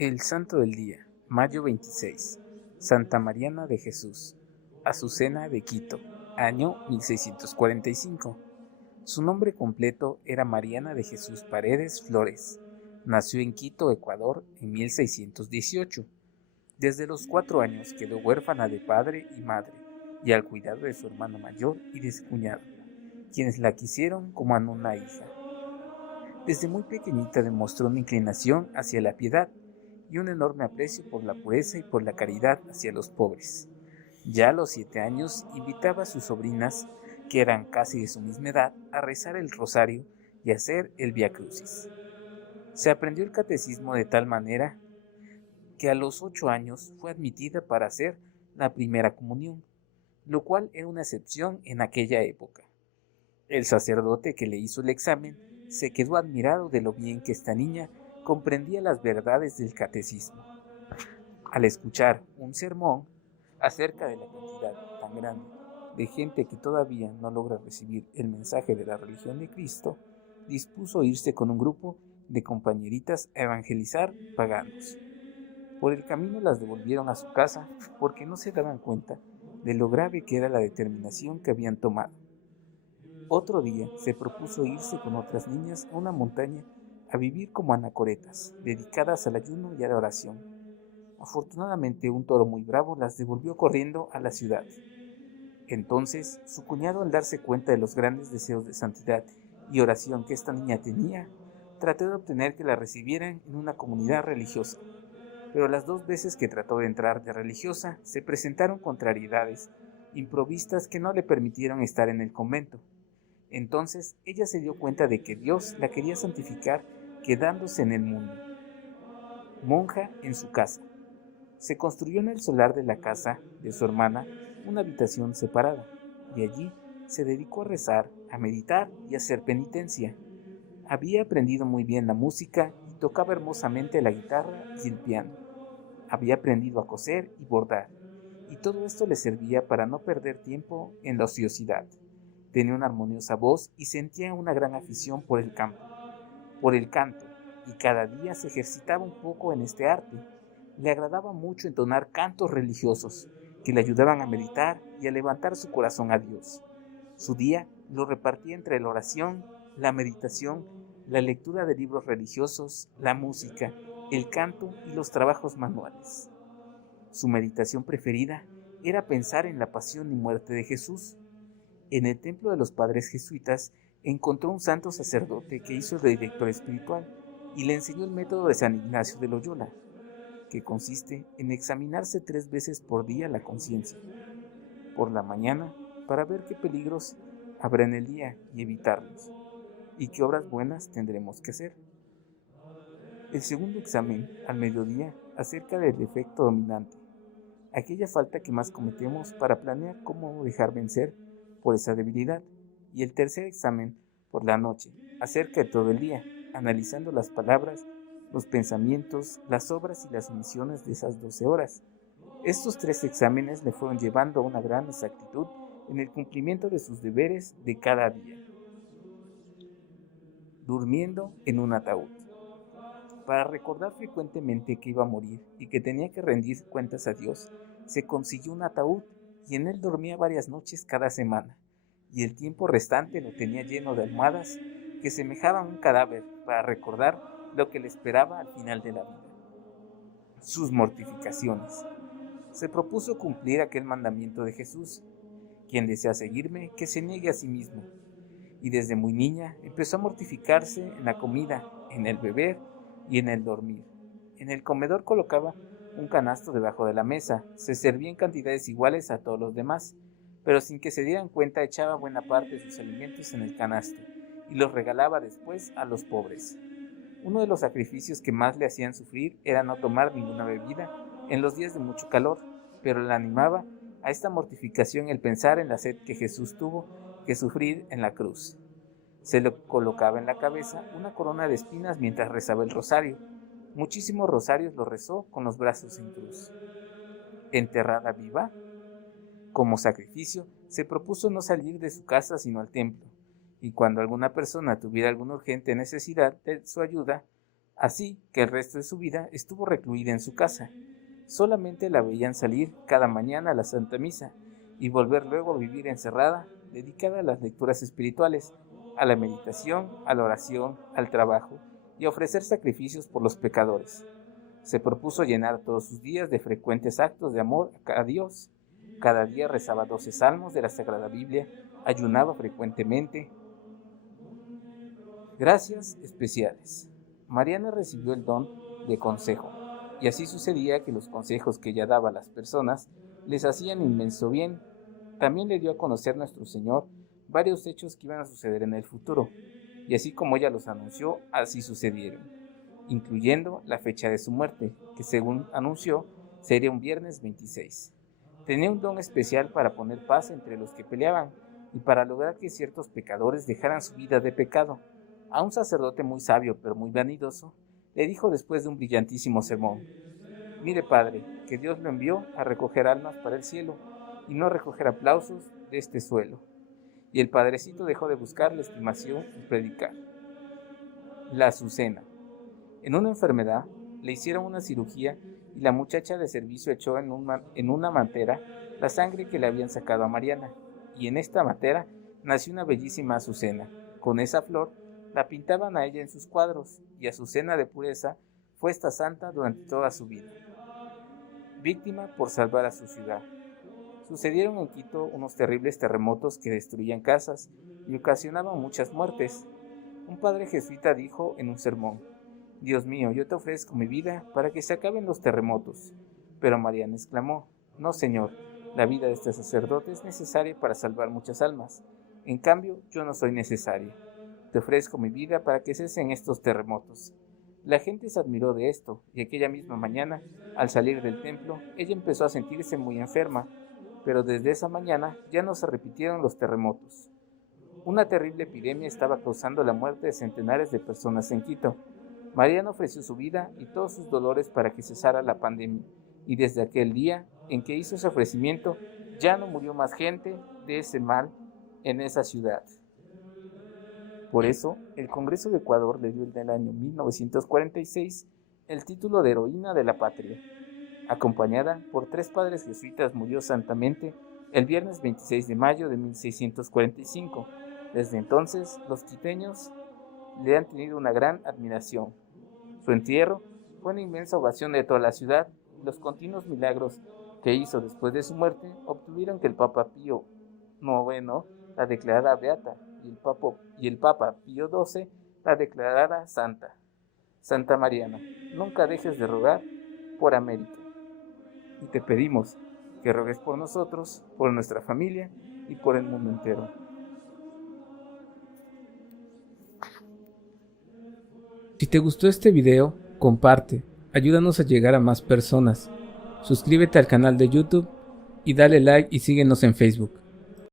El Santo del Día, mayo 26, Santa Mariana de Jesús, Azucena de Quito, año 1645. Su nombre completo era Mariana de Jesús Paredes Flores. Nació en Quito, Ecuador, en 1618. Desde los 4 años quedó huérfana de padre y madre, y al cuidado de su hermano mayor y de su cuñado, quienes la quisieron como a una hija. Desde muy pequeñita demostró una inclinación hacia la piedad y un enorme aprecio por la pureza y por la caridad hacia los pobres. Ya a los 7 años invitaba a sus sobrinas, que eran casi de su misma edad, a rezar el rosario y a hacer el Vía Crucis. Se aprendió el catecismo de tal manera que a los 8 años fue admitida para hacer la primera comunión, lo cual era una excepción en aquella época. El sacerdote que le hizo el examen se quedó admirado de lo bien que esta niña comprendía las verdades del catecismo. Al escuchar un sermón acerca de la cantidad tan grande de gente que todavía no logra recibir el mensaje de la religión de Cristo, dispuso irse con un grupo de compañeritas a evangelizar paganos. Por el camino las devolvieron a su casa porque no se daban cuenta de lo grave que era la determinación que habían tomado. Otro día se propuso irse con otras niñas a una montaña a vivir como anacoretas, dedicadas al ayuno y a la oración. Afortunadamente un toro muy bravo las devolvió corriendo a la ciudad. Entonces su cuñado, al darse cuenta de los grandes deseos de santidad y oración que esta niña tenía, trató de obtener que la recibieran en una comunidad religiosa. Pero las 2 veces que trató de entrar de religiosa se presentaron contrariedades improvistas que no le permitieron estar en el convento. Entonces ella se dio cuenta de que Dios la quería santificar quedándose en el mundo. Monja en su casa. Se construyó en el solar de la casa de su hermana una habitación separada, y allí se dedicó a rezar, a meditar y a hacer penitencia. Había aprendido muy bien la música y tocaba hermosamente la guitarra y el piano. Había aprendido a coser y bordar, y todo esto le servía para no perder tiempo en la ociosidad. Tenía una armoniosa voz y sentía una gran afición por el canto, y cada día se ejercitaba un poco en este arte. Le agradaba mucho entonar cantos religiosos que le ayudaban a meditar y a levantar su corazón a Dios. Su día lo repartía entre la oración, la meditación, la lectura de libros religiosos, la música, el canto y los trabajos manuales. Su meditación preferida era pensar en la pasión y muerte de Jesús. En el templo de los padres jesuitas encontró un santo sacerdote que hizo de director espiritual y le enseñó el método de San Ignacio de Loyola, que consiste en examinarse 3 veces por día la conciencia. Por la mañana, para ver qué peligros habrá en el día y evitarlos, y qué obras buenas tendremos que hacer. El segundo examen, al mediodía, acerca del defecto dominante, aquella falta que más cometemos para planear cómo dejar vencer por esa debilidad. Y el tercer examen, por la noche, acerca de todo el día, analizando las palabras, los pensamientos, las obras y las omisiones de esas 12 horas. Estos 3 exámenes le fueron llevando a una gran exactitud en el cumplimiento de sus deberes de cada día. Durmiendo en un ataúd. Para recordar frecuentemente que iba a morir y que tenía que rendir cuentas a Dios, se consiguió un ataúd y en él dormía varias noches cada semana, y el tiempo restante lo tenía lleno de almohadas que semejaban un cadáver para recordar lo que le esperaba al final de la vida. Sus mortificaciones. Se propuso cumplir aquel mandamiento de Jesús: quien desea seguirme, que se niegue a sí mismo. Y desde muy niña empezó a mortificarse en la comida, en el beber y en el dormir. En el comedor colocaba un canasto debajo de la mesa, se servía en cantidades iguales a todos los demás, pero sin que se dieran cuenta echaba buena parte de sus alimentos en el canasto y los regalaba después a los pobres. Uno de los sacrificios que más le hacían sufrir era no tomar ninguna bebida en los días de mucho calor, pero le animaba a esta mortificación el pensar en la sed que Jesús tuvo que sufrir en la cruz. Se le colocaba en la cabeza una corona de espinas mientras rezaba el rosario. Muchísimos rosarios lo rezó con los brazos en cruz. Enterrada viva, como sacrificio, se propuso no salir de su casa sino al templo, y cuando alguna persona tuviera alguna urgente necesidad de su ayuda, Así que el resto de su vida estuvo recluida en su casa. Solamente la veían salir cada mañana a la Santa Misa y volver luego a vivir encerrada, dedicada a las lecturas espirituales, a la meditación, a la oración, al trabajo y a ofrecer sacrificios por los pecadores. Se propuso llenar todos sus días de frecuentes actos de amor a Dios. Cada día rezaba 12 salmos de la Sagrada Biblia, ayunaba frecuentemente. Gracias especiales. Mariana recibió el don de consejo, y así sucedía que los consejos que ella daba a las personas les hacían inmenso bien. También le dio a conocer nuestro Señor varios hechos que iban a suceder en el futuro, y así como ella los anunció, así sucedieron, incluyendo la fecha de su muerte, que según anunció, sería un viernes 26. Tenía un don especial para poner paz entre los que peleaban y para lograr que ciertos pecadores dejaran su vida de pecado. A un sacerdote muy sabio pero muy vanidoso, le dijo después de un brillantísimo sermón: «Mire, padre, que Dios lo envió a recoger almas para el cielo y no a recoger aplausos de este suelo». Y el padrecito dejó de buscar la estimación y predicar. La Azucena. En una enfermedad, le hicieron una cirugía y la muchacha de servicio echó en una mantera la sangre que le habían sacado a Mariana, y en esta mantera nació una bellísima azucena. Con esa flor la pintaban a ella en sus cuadros, y Azucena de pureza fue esta santa durante toda su vida. Víctima por salvar a su ciudad. Sucedieron en Quito unos terribles terremotos que destruían casas y ocasionaban muchas muertes. Un padre jesuita dijo en un sermón: «Dios mío, yo te ofrezco mi vida para que se acaben los terremotos». Pero Mariana exclamó: «No, Señor, la vida de este sacerdote es necesaria para salvar muchas almas. En cambio, yo no soy necesaria. Te ofrezco mi vida para que cesen estos terremotos». La gente se admiró de esto, y aquella misma mañana, al salir del templo, ella empezó a sentirse muy enferma, pero desde esa mañana ya no se repitieron los terremotos. Una terrible epidemia estaba causando la muerte de centenares de personas en Quito. Mariana ofreció su vida y todos sus dolores para que cesara la pandemia, y desde aquel día en que hizo ese ofrecimiento, ya no murió más gente de ese mal en esa ciudad. Por eso, el Congreso de Ecuador le dio en el año 1946 el título de Heroína de la Patria. Acompañada por 3 padres jesuitas, murió santamente el viernes 26 de mayo de 1645. Desde entonces, los quiteños le han tenido una gran admiración. Su entierro fue una inmensa ovación de toda la ciudad, y los continuos milagros que hizo después de su muerte obtuvieron que el Papa Pío IX la declarara beata y el Papa Pío XII la declarara santa. Santa Mariana, nunca dejes de rogar por América. Y te pedimos que rogues por nosotros, por nuestra familia y por el mundo entero. Si te gustó este video, comparte, ayúdanos a llegar a más personas. Suscríbete al canal de YouTube y dale like y síguenos en Facebook.